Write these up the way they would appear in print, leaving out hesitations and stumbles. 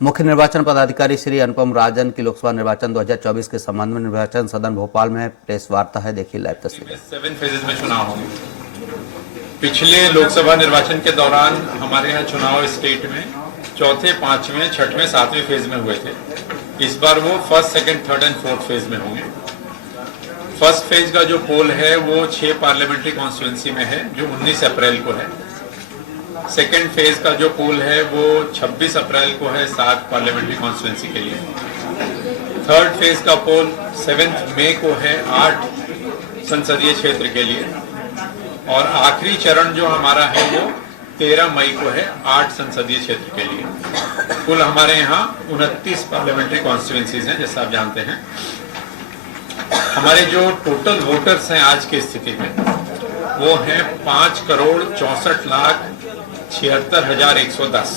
मुख्य निर्वाचन पदाधिकारी श्री अनुपम राजन की लोकसभा निर्वाचन 2024 के संबंध में निर्वाचन सदन भोपाल में प्रेस वार्ता है। देखिए लाइव तस्वीरें। 7 फेजेस में चुनाव होंगे। पिछले लोकसभा निर्वाचन के दौरान हमारे यहाँ चुनाव स्टेट में चौथे, पांचवें, छठवें, सातवें फेज में हुए थे। इस बार वो first, second, third and fourth phase में होंगे। फर्स्ट फेज का जो पोल है वो 6 पार्लियामेंट्री कॉन्स्टिट्यूंसी में है, जो 19 अप्रैल को है। सेकेंड फेज का जो पोल है वो 26 अप्रैल को है 7 पार्लियामेंट्री कॉन्स्टिट्यूंसी के लिए। थर्ड फेज का पोल 7 मई को है 8 संसदीय क्षेत्र के लिए। और आखिरी चरण जो हमारा है वो 13 मई को है 8 संसदीय क्षेत्र के लिए। कुल हमारे यहाँ 29 पार्लियामेंट्री कॉन्स्टिट्यूंसीज हैं, जैसा आप जानते हैं। हमारे जो टोटल वोटर्स हैं आज की स्थिति में वो हैं 5,64,76,110।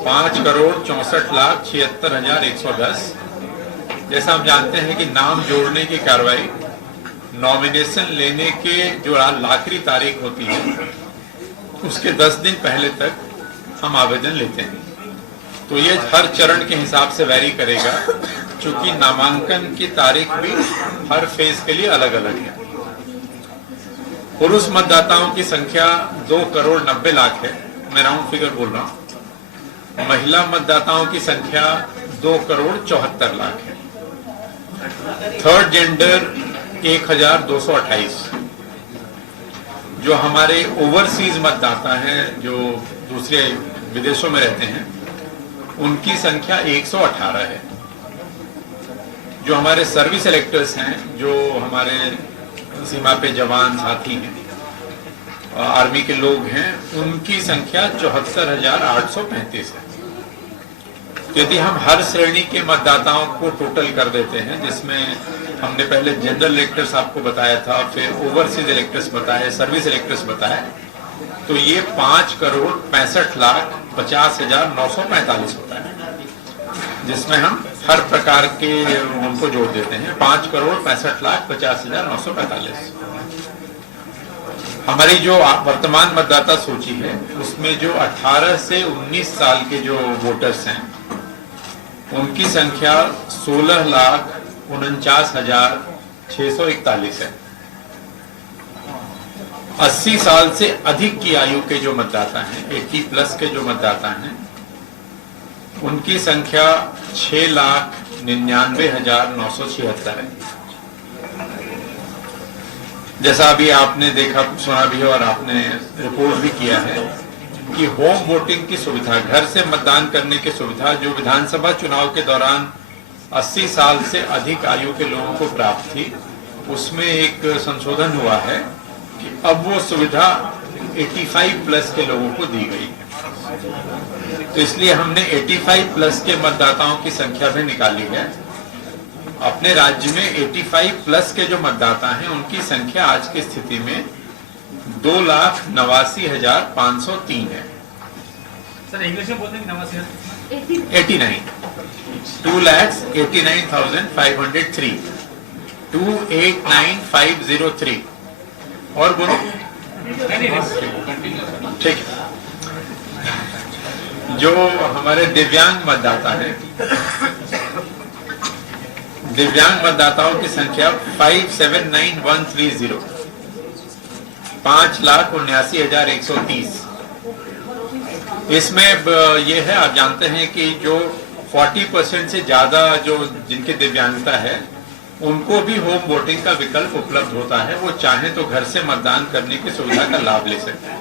5,64,76,110। जैसा हम जानते हैं कि नाम जोड़ने की कार्रवाई, नॉमिनेशन लेने के जो आखिरी तारीख होती है उसके 10 दिन पहले तक हम आवेदन लेते हैं। तो ये हर चरण के हिसाब से वैरी करेगा, चूंकि नामांकन की तारीख भी हर फेज के लिए अलग अलग है। पुरुष मतदाताओं की संख्या 2,90,00,000 है, मैं राउंड फिगर बोल रहा हूं। महिला मतदाताओं की संख्या 2,74,00,000 है। Third gender 1,228। जो हमारे ओवरसीज मतदाता हैं, जो दूसरे विदेशों में रहते हैं, उनकी संख्या 118 है। जो हमारे सर्विस इलेक्टर्स हैं, जो हमारे सीमा पे जवान साथी हैं, आर्मी के लोग हैं, उनकी संख्या 74,835 है। यदि हम हर श्रेणी के मतदाताओं को टोटल कर देते हैं, जिसमें हमने पहले जनरल इलेक्टर्स आपको बताया था, फिर ओवरसीज इलेक्टर्स बताए, सर्विस इलेक्टर्स बताए, तो ये 5,65,50,945 होता है, जिसमें हम हर प्रकार के उनको जोड़ देते हैं। 5,65,50,945। हमारी जो वर्तमान मतदाता सूची है उसमें जो 18 से 19 साल के जो वोटर्स हैं उनकी संख्या 16,49,641 है। 80 साल से अधिक की आयु के जो मतदाता हैं, 80 प्लस के जो मतदाता हैं, उनकी संख्या 6,99,976 है। जैसा अभी आपने देखा, सुना भी और आपने रिपोर्ट भी किया है कि होम वोटिंग की सुविधा, घर से मतदान करने की सुविधा जो विधानसभा चुनाव के दौरान 80 साल से अधिक आयु के लोगों को प्राप्त थी, उसमें एक संशोधन हुआ है कि अब वो सुविधा 85 प्लस के लोगों को दी गई है। तो इसलिए हमने 85 प्लस के मतदाताओं की संख्या भी निकाली है। अपने राज्य में 85 प्लस के जो मतदाता हैं उनकी संख्या आज की स्थिति में 2,89,503 है। सर इंग्लिश में बोलते हैं 89 2,89,503 2,89,503 और बोलो। ठीक है। जो हमारे दिव्यांग मतदाता हैं, दिव्यांग मतदाताओं की संख्या 5,79,130 5,79,130। इसमें ये है, आप जानते हैं कि जो 40% से ज्यादा जो जिनकी दिव्यांगता है उनको भी होम वोटिंग का विकल्प उपलब्ध होता है। वो चाहे तो घर से मतदान करने की सुविधा का लाभ ले सकते हैं।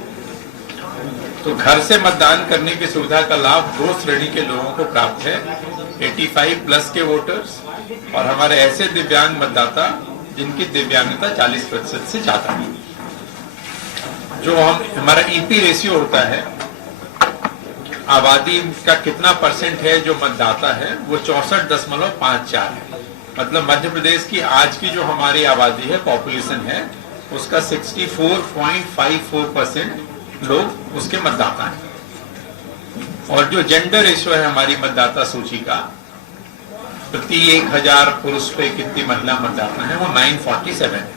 तो घर से मतदान करने की सुविधा का लाभ 2 श्रेणी के लोगों को प्राप्त है, 85 प्लस के वोटर्स और हमारे ऐसे दिव्यांग मतदाता जिनकी दिव्यांगता 40% से ज्यादा है। जो हमारा ईपी रेशियो होता है, आबादी का कितना परसेंट है जो मतदाता है, वो 64.54 है। मतलब मध्य प्रदेश की आज की जो हमारी आबादी है, पॉपुलेशन है, उसका 64.54% लोग उसके मतदाता हैं। और जो जेंडर रेशियो है हमारी मतदाता सूची का, प्रति 1,000 पुरुष पे कितनी महिला मतदाता है, वो 947 है।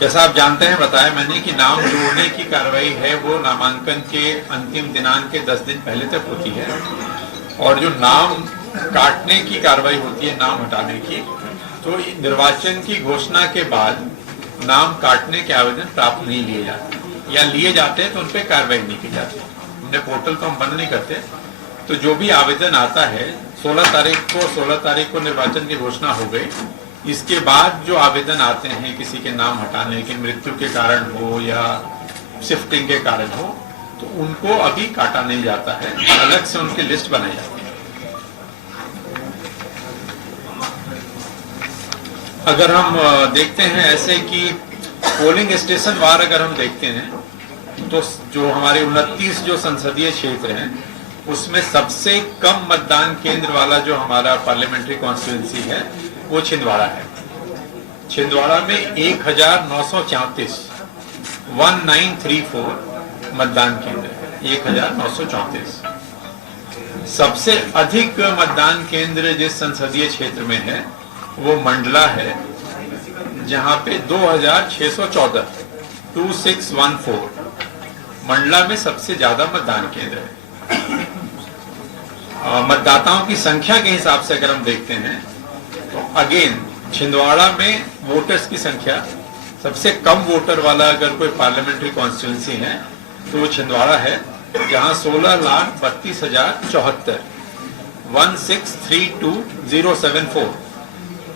जैसा आप जानते हैं, बताया मैंने कि नाम जोड़ने की कार्रवाई है वो नामांकन के अंतिम दिनांक के 10 दिन पहले तक होती है, और जो नाम काटने की कार्रवाई होती है, नाम हटाने की, तो निर्वाचन की घोषणा के बाद नाम काटने के आवेदन प्राप्त नहीं लिए जाते, या लिए जाते हैं तो उन पर कार्रवाई नहीं की जाती। हमने पोर्टल तो हम बंद नहीं करते, तो जो भी आवेदन आता है 16 तारीख को निर्वाचन की घोषणा हो गई, इसके बाद जो आवेदन आते हैं किसी के नाम हटाने के, मृत्यु के कारण हो या शिफ्टिंग के कारण हो, तो उनको अभी काटा नहीं जाता है, अलग से उनकी लिस्ट बनाई जाती है। अगर हम देखते हैं ऐसे कि पोलिंग स्टेशन वार अगर हम देखते हैं, तो जो हमारे 29 जो संसदीय क्षेत्र हैं, उसमें सबसे कम मतदान केंद्र वाला जो हमारा पार्लियामेंट्री कॉन्स्टिट्यूंसी है वो छिंदवाड़ा है। छिंदवाड़ा में 1934 मतदान केंद्र है, 1934। सबसे अधिक मतदान केंद्र जिस संसदीय क्षेत्र में है वो मंडला है, जहां पे 2614 मंडला में सबसे ज्यादा मतदान केंद्र है। मतदाताओं की संख्या के हिसाब से अगर हम देखते हैं तो अगेन छिंदवाड़ा में वोटर्स की संख्या, सबसे कम वोटर वाला अगर कोई पार्लियामेंट्री कॉन्स्टिट्यूंसी है तो वो छिंदवाड़ा है, जहां 16,32,074 1632,074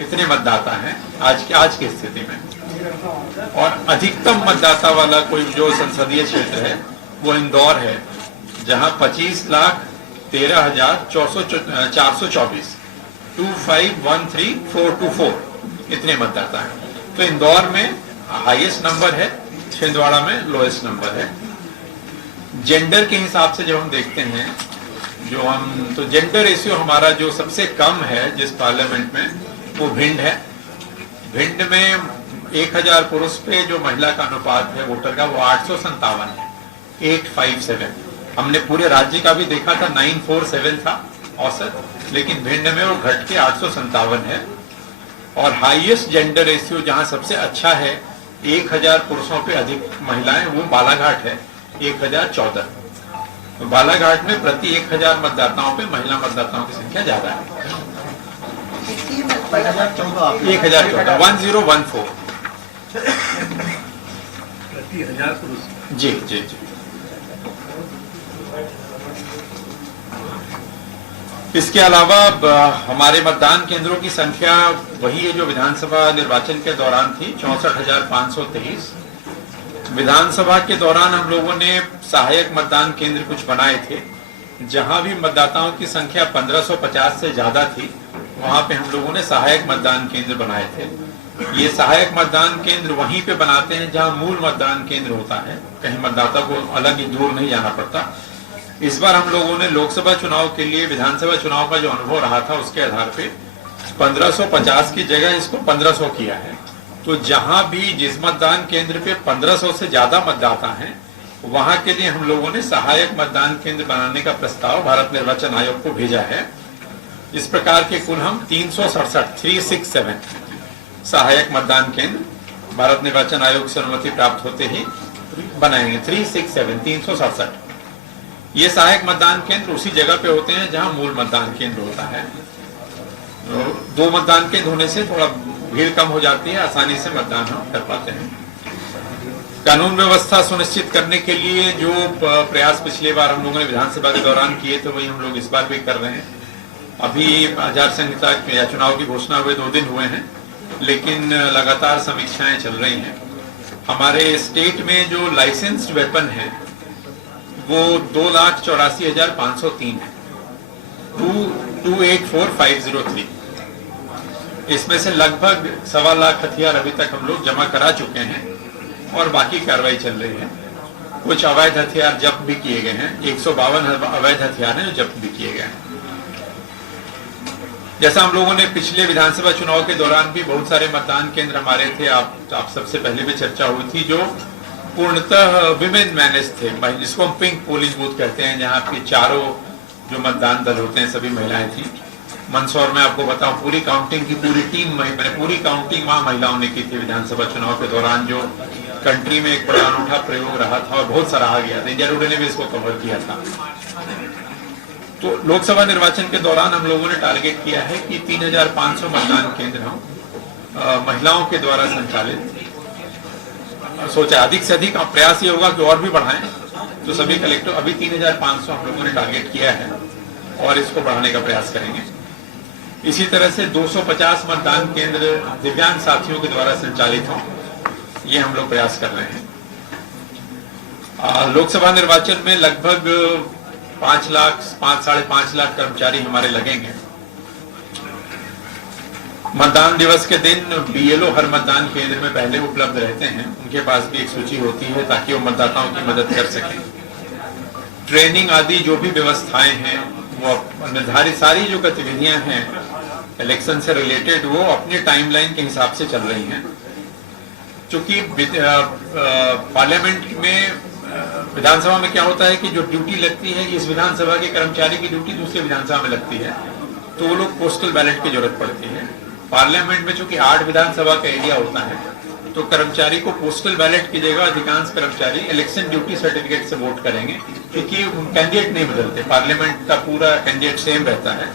इतने मतदाता हैं आज की स्थिति में। और अधिकतम मतदाता वाला कोई जो संसदीय क्षेत्र है वो इंदौर है, जहां 25,13,424 25,13,424 इतने मतदाता हैं। तो इंदौर में हाईएस्ट नंबर है, छिंदवाड़ा में लोएस्ट नंबर है। जेंडर के हिसाब से जब हम देखते हैं, तो जेंडर रेशियो हमारा जो सबसे कम है जिस पार्लियामेंट में, वो भिंड है। भिंड में 1000 पुरुष पे जो महिला का अनुपात है वोटर का, वो 857 है, 857। हमने पूरे राज्य का भी देखा था, 947 था औसत, लेकिन भिंड में वो घट के 857 है। और हाईएस्ट जेंडर रेशियो जहां सबसे अच्छा है, 1000 पुरुषों पे अधिक महिलाएं, वो बालाघाट है, 1014। तो बालाघाट में प्रति 1000 मतदाताओं पे महिला मतदाताओं की संख्या ज्यादा है, 1014 1014 प्रति 1000 पुरुष। जी जी जी। इसके अलावा हमारे मतदान केंद्रों की संख्या वही है जो विधानसभा निर्वाचन के दौरान थी, 64,523। विधानसभा के दौरान हम लोगों ने सहायक मतदान केंद्र कुछ बनाए थे, जहां भी मतदाताओं की संख्या 1550 से ज्यादा थी, वहां पे हम लोगों ने सहायक मतदान केंद्र बनाए थे। ये सहायक मतदान केंद्र वहीं पे बनाते हैं जहां मूल मतदान केंद्र होता है, कहीं मतदाता को अलग ही दूर नहीं जाना पड़ता। इस बार हम लोगों ने लोकसभा चुनाव के लिए विधानसभा चुनाव का जो अनुभव रहा था उसके आधार पे 1550 की जगह इसको 1500 किया है। तो जहां भी जिस मतदान केंद्र पे 1500 से ज्यादा मतदाता हैं, वहां के लिए हम लोगों ने सहायक मतदान केंद्र बनाने का प्रस्ताव भारत निर्वाचन आयोग को भेजा है। इस प्रकार के कुल हम 367 सहायक मतदान केंद्र भारत निर्वाचन आयोग से अनुमति प्राप्त होते ही बनाएंगे। 367 ये सहायक मतदान केंद्र उसी जगह पे होते हैं जहां मूल मतदान केंद्र होता है। तो 2 मतदान केंद्र होने से थोड़ा भीड़ कम हो जाती है, आसानी से मतदान हम कर पाते हैं। कानून व्यवस्था सुनिश्चित करने के लिए जो प्रयास पिछले बार हम लोगों ने विधानसभा के दौरान किए थे, वही हम लोग इस बार भी कर रहे हैं। अभी आचार संहिता या चुनाव की घोषणा हुए 2 दिन हुए हैं, लेकिन लगातार समीक्षाएं चल रही हैं। हमारे स्टेट में जो लाइसेंस्ड वेपन है वो 2,84,503 है, 2,84,503। इसमें से लगभग 1.25 लाख हथियार अभी तक हम लोग जमा करा चुके हैं और बाकी कार्रवाई चल रही है। कुछ अवैध हथियार जब्त भी किए गए हैं, 152 अवैध हथियार हैं जो जब्त भी किए गए हैं। जैसा हम लोगों ने पिछले विधानसभा चुनाव के दौरान भी बहुत सारे मतदान केंद्र हमारे थे, आप सबसे पहले भी चर्चा हुई थी, जो पूर्णतः विमेन मैनेज थे, जिसको हम पिंक पोलिंग बूथ कहते हैं, जहाँ आपके चारों जो मतदान दल होते हैं सभी महिलाएं थी। मंदसौर में आपको बताऊं पूरी काउंटिंग की पूरी टीम मैंने पूरी काउंटिंग वहां महिलाओं ने की थी विधानसभा चुनाव के दौरान, जो कंट्री में एक बड़ा अनूठा प्रयोग रहा था और बहुत सराहा गया था। इंडिया टुडे ने भी इसको कवर किया था। तो लोकसभा निर्वाचन के दौरान हम लोगों ने टारगेट किया है कि 3500 मतदान केंद्र हम महिलाओं के द्वारा संचालित सोचा। अधिक से अधिक प्रयास ये होगा कि और भी बढ़ाएं, तो सभी कलेक्टर अभी 3500 हम लोगों ने टारगेट किया है और इसको बढ़ाने का प्रयास करेंगे। इसी तरह से 250 मतदान केंद्र दिव्यांग साथियों के द्वारा संचालित हों, ये हम लोग प्रयास कर रहे हैं। लोकसभा निर्वाचन में लगभग 5.5 लाख कर्मचारी हमारे लगेंगे। मतदान दिवस के दिन बीएलओ हर मतदान केंद्र में पहले उपलब्ध रहते हैं, उनके पास भी एक सूची होती है ताकि वो मतदाताओं की मदद कर सकें। ट्रेनिंग आदि जो भी व्यवस्थाएं हैं, वो निर्धारित सारी जो गतिविधियां हैं इलेक्शन से रिलेटेड, वो अपनी टाइमलाइन के हिसाब से चल रही हैं। क्योंकि पार्लियामेंट में विधानसभा में क्या होता है कि जो ड्यूटी लगती है, इस विधानसभा के कर्मचारी की ड्यूटी दूसरी विधानसभा में लगती है, तो वो लोग पोस्टल बैलेट की जरूरत पड़ती है। पार्लियामेंट में चूंकि 8 विधानसभा का एरिया होता है, तो कर्मचारी को पोस्टल बैलेट की जगह अधिकांश कर्मचारी इलेक्शन ड्यूटी सर्टिफिकेट से वोट करेंगे, क्योंकि कैंडिडेट नहीं बदलते, पार्लियामेंट का पूरा कैंडिडेट सेम रहता है।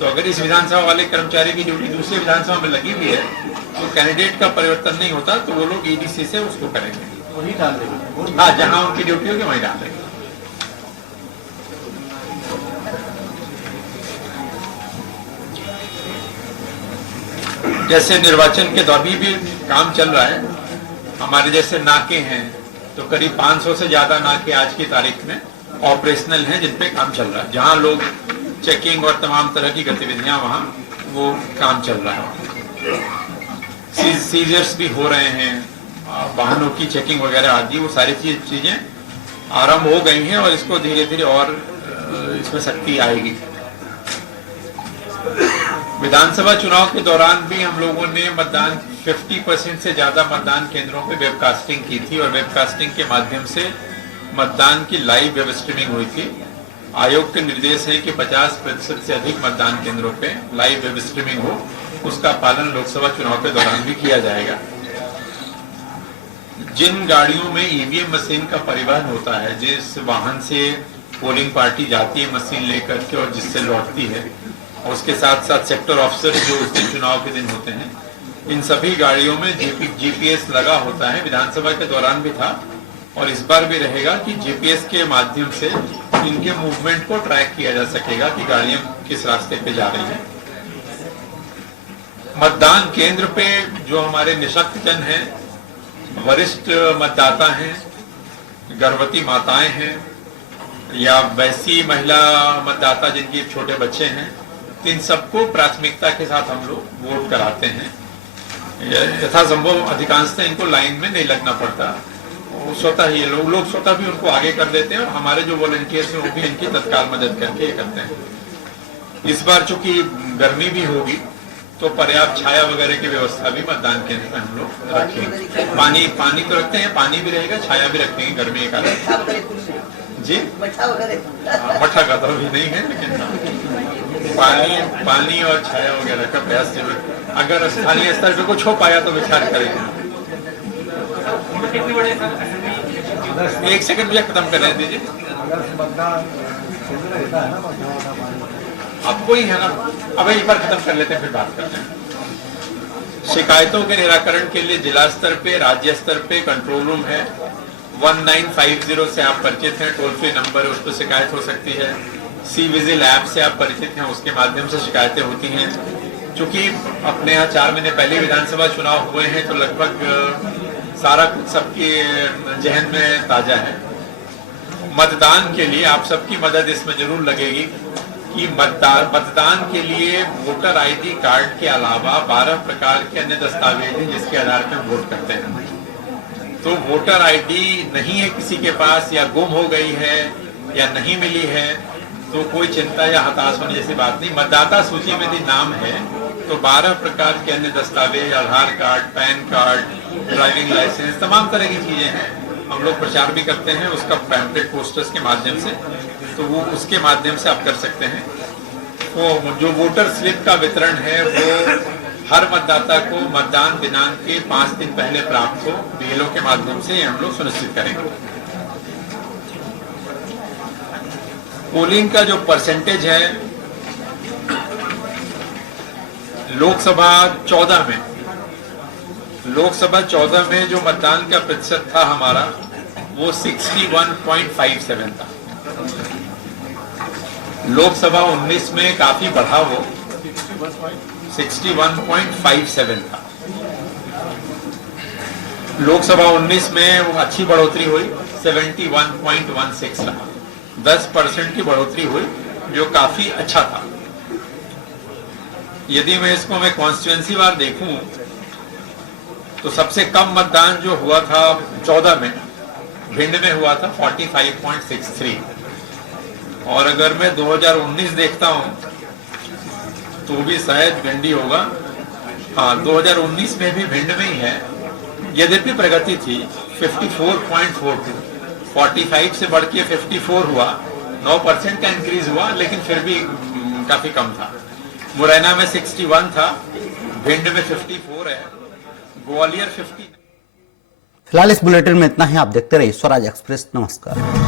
तो अगर इस विधानसभा वाले कर्मचारी की ड्यूटी दूसरी विधानसभा में लगी हुई है, तो कैंडिडेट का परिवर्तन नहीं होता, तो वो लोग ईडीसी से उसको करेंगे, वही डाल देंगे। हाँ, जहां उनकी ड्यूटी होगी वहीं डाल देंगे। जैसे निर्वाचन के दौरान भी काम चल रहा है, हमारे जैसे नाके हैं, तो करीब 500 से ज्यादा नाके आज की तारीख में ऑपरेशनल हैं, जिन पे काम चल रहा है। जहां लोग चेकिंग और तमाम तरह की गतिविधियां, वहां वो काम चल रहा है। सीजर्स भी हो रहे हैं, वाहनों की चेकिंग वगैरह आदि, वो सारी चीजें आरंभ हो गई हैं और इसको धीरे धीरे और इसमें शक्ति आएगी। विधानसभा चुनाव के दौरान भी हम लोगों ने मतदान 50% से ज्यादा मतदान केंद्रों पे वेबकास्टिंग की थी और वेबकास्टिंग के माध्यम से मतदान की लाइव वेब स्ट्रीमिंग हुई थी। आयोग के निर्देश है कि 50% से अधिक मतदान केंद्रों पे लाइव वेब स्ट्रीमिंग हो, उसका पालन लोकसभा चुनाव के दौरान भी किया जाएगा। जिन गाड़ियों में ईवीएम मशीन का परिवहन होता है, जिस वाहन से पोलिंग पार्टी जाती है मशीन लेकर के और जिससे लौटती है, और उसके साथ साथ सेक्टर ऑफिसर जो उस दिन चुनाव के दिन होते हैं, इन सभी गाड़ियों में जीपीएस लगा होता है। विधानसभा के दौरान भी था और इस बार भी रहेगा कि जीपीएस के माध्यम से इनके मूवमेंट को ट्रैक किया जा सकेगा कि गाड़ियां किस रास्ते पे जा रही हैं। मतदान केंद्र पे जो हमारे निःशक्त जन हैं, वरिष्ठ मतदाता हैं, गर्भवती माताएं हैं या वैसी महिला मतदाता जिनके छोटे बच्चे हैं, इन सबको प्राथमिकता के साथ हम लोग वोट कराते हैं। यथासंभव अधिकांशतः इनको लाइन में नहीं लगना पड़ता, स्वतः ही लोग स्वतः भी उनको आगे कर देते हैं और हमारे जो वॉलंटियर्स हैं वो भी इनकी तत्काल मदद करके करते हैं। इस बार चूंकि गर्मी भी होगी, तो पर्याप्त छाया वगैरह की व्यवस्था भी मतदान केंद्र में हम लोग रखेंगे। पानी तो रखते हैं, पानी भी रहेगा, छाया भी रखेंगे गर्मी के कारण। जी, मठा का तो अभी नहीं है, लेकिन पानी और छाया वगैरह का प्रयास जरूर, अगर स्थानीय स्तर पे कुछ हो पाया तो विचार करेंगे। एक सेकंड मुझे खत्म करने दीजिए। अब कोई है ना, अब एक बार खत्म कर लेते हैं फिर बात करते हैं। शिकायतों के निराकरण के लिए जिला स्तर पे, राज्य स्तर पे कंट्रोल रूम है। 1950 से आप परिचित हैं, टोल फ्री नंबर, उस पर शिकायत हो सकती है। सी विजिल ऐप से आप परिचित हैं, उसके माध्यम से शिकायतें होती हैं। चूंकि अपने यहाँ 4 महीने पहले विधानसभा चुनाव हुए हैं, तो लगभग सारा कुछ सबके जहन में ताजा है। मतदान के लिए आप सबकी मदद इसमें जरूर लगेगी कि मतदान के लिए वोटर आईडी कार्ड के अलावा 12 प्रकार के अन्य दस्तावेज हैं जिसके आधार पर हम वोट करते हैं। तो वोटर आईडी नहीं है किसी के पास, या गुम हो गई है या नहीं मिली है, तो कोई चिंता या हताश होने जैसी बात नहीं। मतदाता सूची में यदि नाम है तो 12 प्रकार के अन्य दस्तावेज, Aadhaar card, pan card, driving licence, तमाम तरह की चीजें हैं। हम लोग प्रचार भी करते हैं उसका पैम्पलेट पोस्टर्स के माध्यम से, तो वो उसके माध्यम से आप कर सकते हैं। वो जो वोटर स्लिप का वितरण है वो हर मतदाता को मतदान दिनांक के 5 दिन पहले प्राप्त हो, बीएलओ के माध्यम से हम लोग सुनिश्चित करेंगे। पोलिंग का जो परसेंटेज है लोकसभा 14 में जो मतदान का प्रतिशत था हमारा वो 61.57 था। लोकसभा 19 में काफी बढ़ा, वो 61.57 था। लोकसभा 19 में वो अच्छी बढ़ोतरी हुई, 71.16 रहा, 10% की बढ़ोतरी हुई जो काफी अच्छा था। यदि मैं इसको कॉन्स्टिट्यूएंसी वार देखूं तो सबसे कम मतदान जो हुआ था 14 में भिंड में हुआ था 45.63, और अगर मैं 2019 देखता हूं तो भी शायद भिंड ही होगा। हाँ, 2019 में भी भिंड में ही है, यद्यपि प्रगति थी 54.42, 45 से बढ़ के 54 हुआ, 9% का इंक्रीज हुआ, लेकिन फिर भी काफी कम था। मुरैना में 61 था, भिंड में 54 है, ग्वालियर 50। फिलहाल इस बुलेटिन में इतना ही। आप देखते रहिए स्वराज एक्सप्रेस। नमस्कार।